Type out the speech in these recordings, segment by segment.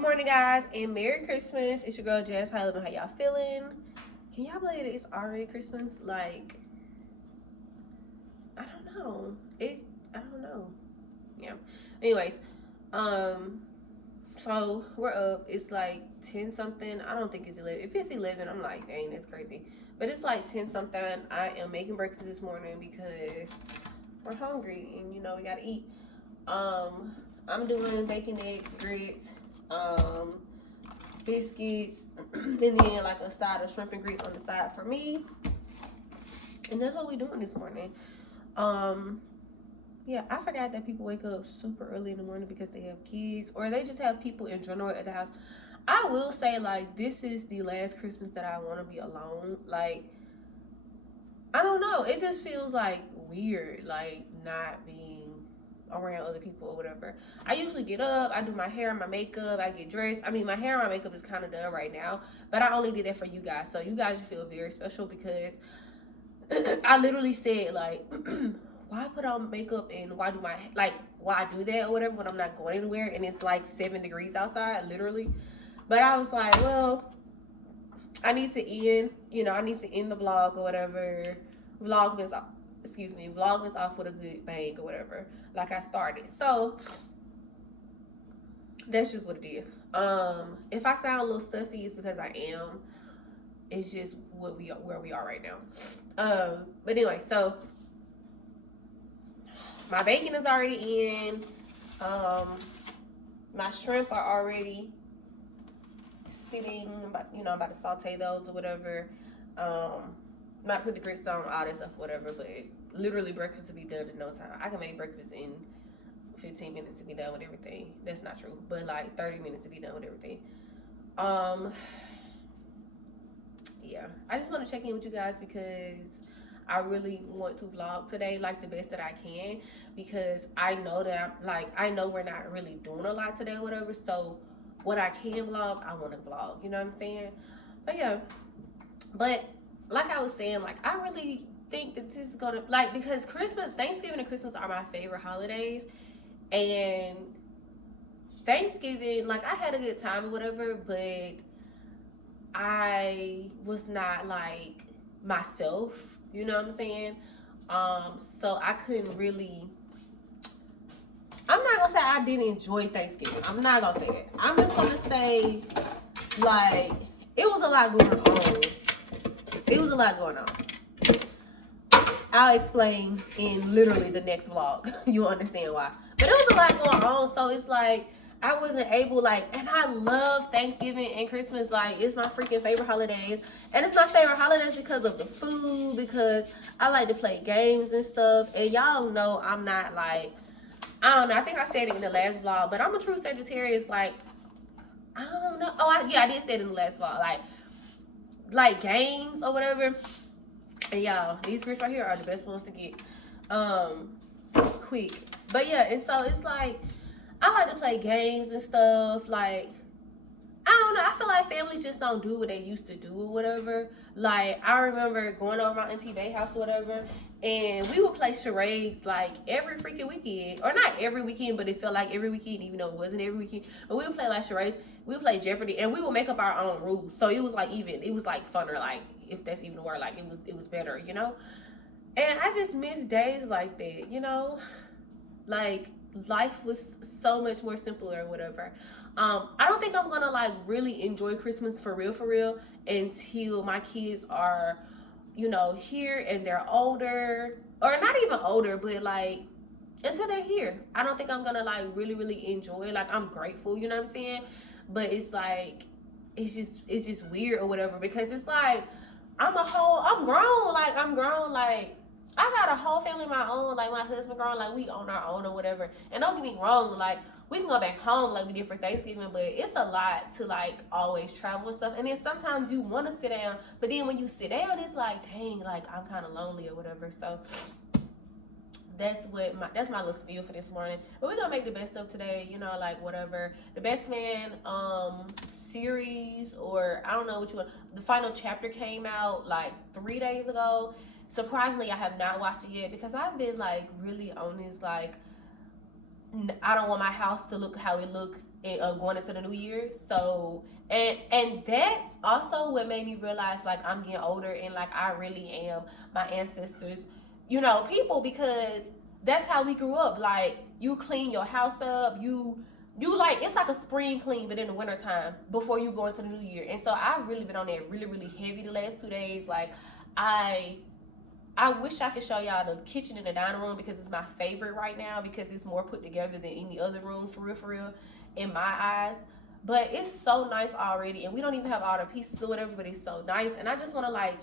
Good morning, guys, and Merry Christmas. It's your girl Jazz. How y'all feeling? Can y'all believe it's already Christmas? Like, I don't know. I don't know. Yeah. Anyways, so we're up. It's like 10 something. I don't think it's 11. If it's 11, I'm like, dang, that's crazy. But it's like 10 something. I am making breakfast this morning because we're hungry and we gotta eat. I'm doing bacon, eggs, grits, biscuits, and then like a side of shrimp and grits on the side for me. And that's what we're doing this morning. Yeah, I forgot that people wake up super early in the morning because they have kids or they just have people in general at the house. I will say, like, this is the last Christmas that I want to be alone. Like, I don't know. It just feels like weird, like not being around other people or whatever. I usually get up, I do my hair and my makeup, I get dressed. I mean, my hair and my makeup is kind of done right now, but I only did that for you guys. So you guys feel very special because I literally said, like, why put on makeup and why do why do that or whatever when I'm not going anywhere and it's like 7 degrees outside, literally. But I was like, well, I need to end the vlog or whatever. Vlogmas off with a good bang or whatever, like I started. So that's just what it is. If I sound a little stuffy, it's because I am. It's just where we are right now. But anyway, so my bacon is already in. My shrimp are already sitting. I'm about to saute those or whatever. Might put the grits on, all that stuff, whatever. But literally, breakfast will be done in no time. I can make breakfast in 15 minutes to be done with everything. That's not true, but like 30 minutes to be done with everything. Yeah, I just want to check in with you guys because I really want to vlog today like the best that I can, because I know that I know we're not really doing a lot today or whatever. So what I can vlog, I want to vlog, you know what I'm saying? But yeah, but like I was saying, like, I really think that this is gonna, like, because Thanksgiving and Christmas are my favorite holidays, and Thanksgiving, like, I had a good time or whatever, but I was not like myself, you know what I'm saying? So I couldn't really, I'm not gonna say I didn't enjoy Thanksgiving. I'm not gonna say that. I'm just gonna say, like, it was a lot going on. I'll explain in literally the next vlog. You'll understand why. But it was a lot going on, so it's like I wasn't able, like, and I love Thanksgiving and Christmas. Like, it's my freaking favorite holidays. And it's my favorite holidays because of the food, because I like to play games and stuff. And y'all know I'm not, like, I don't know. I think I said it in the last vlog, but I'm a true Sagittarius. Like, I don't know. Oh, I did say it in the last vlog. Like games or whatever. And y'all, these grits right here are the best ones to get quick. But yeah, and so it's like I like to play games and stuff. Like, I don't know, I feel like families just don't do what they used to do or whatever. Like, I remember going over my Auntie Bay house or whatever, and we would play charades like every freaking weekend. Or not every weekend, but it felt like every weekend, even though it wasn't every weekend. But we would play like charades, we would play Jeopardy, and we would make up our own rules. So it was like funner, like, if that's even a word, like it was better, you know? And I just miss days like that, you know? Like, life was so much more simpler or whatever. I don't think I'm gonna like really enjoy Christmas for real until my kids are, here and they're older, or not even older, but like until they're here. I don't think I'm gonna like really enjoy. Like, I'm grateful, you know what I'm saying? But it's like it's just weird or whatever, because it's like I'm grown, like I got a whole family of my own, like my husband grown, like we on our own or whatever. And don't get me wrong, like we can go back home like we did for Thanksgiving, but it's a lot to like always travel and stuff. And then sometimes you want to sit down, but then when you sit down, it's like, dang, like I'm kind of lonely or whatever. So that's my little spiel for this morning. But we're gonna make the best of today, like whatever. The Best Man series, or I don't know what you want. The final chapter came out like 3 days ago. Surprisingly, I have not watched it yet because I've been like really on this, like, I don't want my house to look how it looked going into the new year. So and that's also what made me realize like I'm getting older and like I really am my ancestors, you know, people, because that's how we grew up. Like you clean your house up, you like it's like a spring clean but in the wintertime before you go into the new year. And so I've really been on that really heavy the last 2 days. Like I wish I could show y'all the kitchen and the dining room because it's my favorite right now because it's more put together than any other room for real in my eyes. But it's so nice already, and we don't even have all the pieces or whatever, but it's so nice. And I just want to like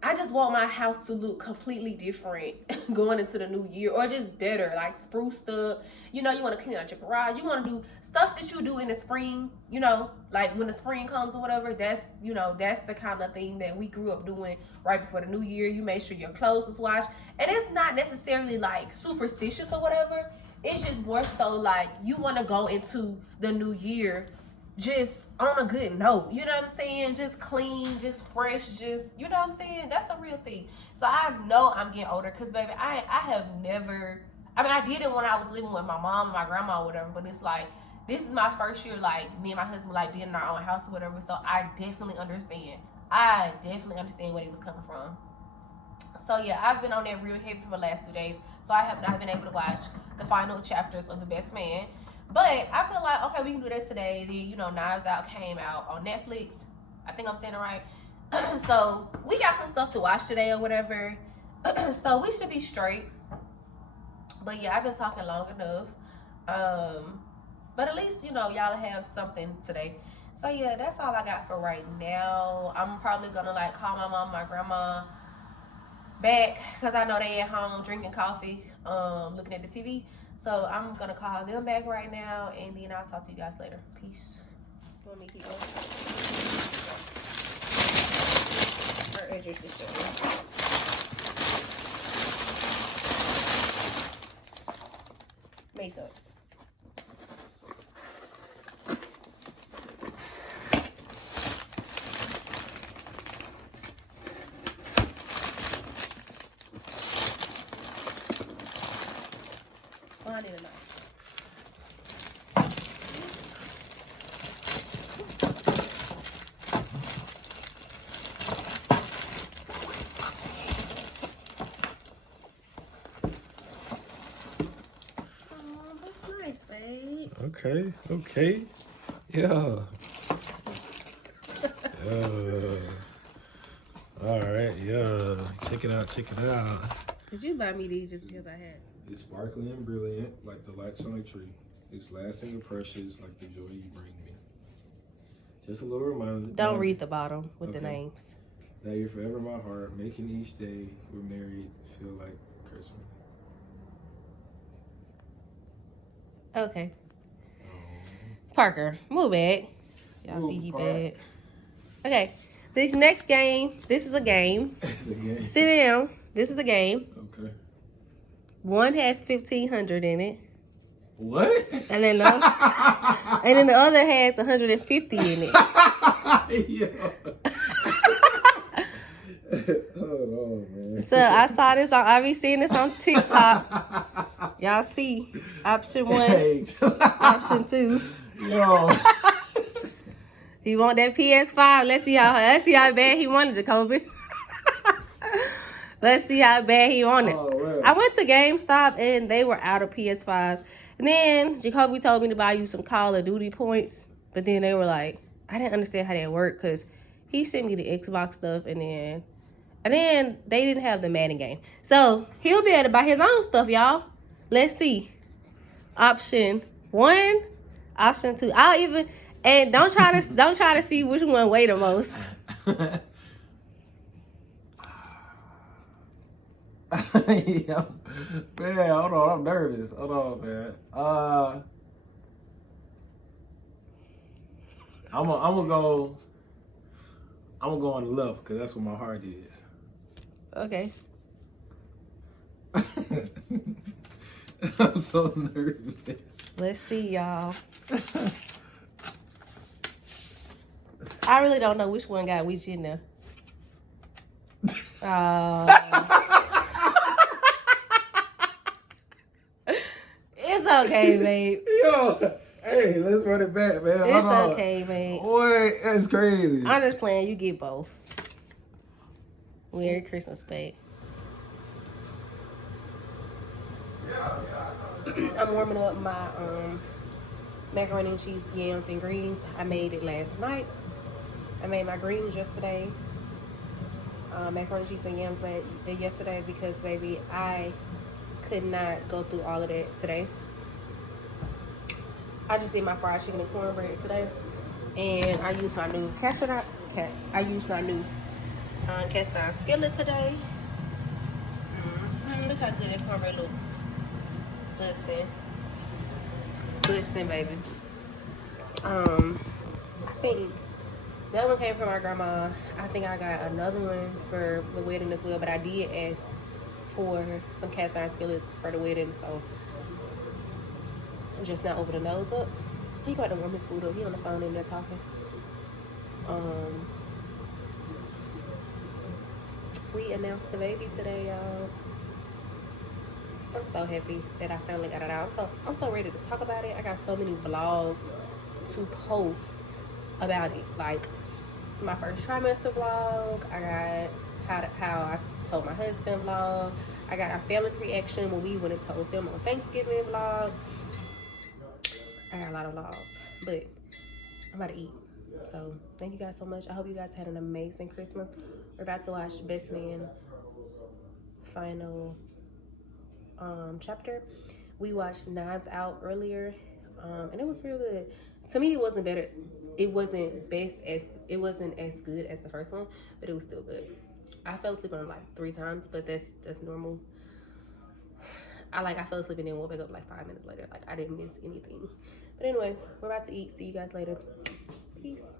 I just want my house to look completely different going into the new year, or just better, like spruced up. You know, you want to clean out your garage. You want to do stuff that you do in the spring, you know, like when the spring comes or whatever. That's, you know, that's the kind of thing that we grew up doing right before the new year. You make sure your clothes is washed. And it's not necessarily like superstitious or whatever. It's just more so like you want to go into the new year just on a good note, you know what I'm saying? Just clean, just fresh, just, you know what I'm saying? That's a real thing. So I know I'm getting older because, baby, I have never, I mean, I did it when I was living with my mom and my grandma or whatever, but it's like, this is my first year, like, me and my husband, like, being in our own house or whatever, so I definitely understand. I definitely understand where he was coming from. So, yeah, I've been on that real heavy for the last 2 days, so I have not been able to watch the final chapters of The Best Man. But I feel like, okay, we can do that today. Then, you know, Knives Out came out on Netflix. I think I'm saying it right. So we got some stuff to watch today or whatever. So we should be straight. But yeah, I've been talking long enough. But at least, you know, y'all have something today. So yeah, that's all I got for right now. I'm probably gonna like call my mom, my grandma back because I know they at home drinking coffee, looking at the TV. So I'm gonna call them back right now, and then I'll talk to you guys later. Peace. You want me to keep going? Her address is showing. Makeup. Oh, I need a knife. Okay. Yeah. All right, yeah. Check it out. Did you buy me these just because I had? It's sparkling and brilliant, like the lights on a tree. It's lasting and precious, like the joy you bring me. Just a little reminder. Don't read the bottom with the names. That you're forever my heart, making each day we're married feel like Christmas. Okay. Parker, move back. Y'all see he bad. Okay. This next game, this is a game. It's a game. Sit down. This is a game. Okay. One has 1,500 in it. What? And then the other has 150 in it. Yeah. Hold on, man. So I saw this on, I be seeing this on TikTok. Y'all see option 1, option 2. Yo. He want that PS5. Let's see how bad he wanted, Jacoby. Let's see how bad he wanted. Oh, I went to GameStop and they were out of PS5s. And then Jacoby told me to buy you some Call of Duty points. But then they were like, I didn't understand how that worked because he sent me the Xbox stuff and then they didn't have the Madden game. So he'll be able to buy his own stuff, y'all. Let's see. Option 1, option 2. And don't try to see which one weigh the most. Yeah. Man, hold on, I'm nervous. Hold on, man. I'm gonna go on the left because that's where my heart is. Okay. I'm so nervous. Let's see, y'all. I really don't know which one got which in there. It's okay, babe. Yo, hey, Hey, let's run it back, man. It's Hold on. okay, man. Boy, that's crazy. I'm just playing. You get both. Merry Christmas, babe. I'm warming up my macaroni and cheese, yams, and greens. I made it last night. I made my greens yesterday. Macaroni and cheese and yams yesterday because, baby, I could not go through all of that today. I just did my fried chicken and cornbread today, and I used my new cast iron skillet today. Look how good that cornbread look. Listen, baby. I think that one came from my grandma. I think I got another one for the wedding as well, but I did ask for some cast iron skillets for the wedding, so I'm just now opening those up. He got to warm his food up. He on the phone in there talking. We announced the baby today, y'all. I'm so happy that I finally got it out. I'm so ready to talk about it. I got so many vlogs to post about it. Like my first trimester vlog. I got how I told my husband vlog. I got our family's reaction when we went and told them on Thanksgiving vlog. I got a lot of vlogs, but I'm about to eat. So thank you guys so much. I hope you guys had an amazing Christmas. We're about to watch Best Man final chapter. We watched Knives Out earlier, and it was real good. To me, it wasn't better. It wasn't as good as the first one, but it was still good. I fell asleep on like 3 times, but that's normal. I fell asleep and then woke back up like 5 minutes later. Like I didn't miss anything. But anyway, we're about to eat. See you guys later. Peace.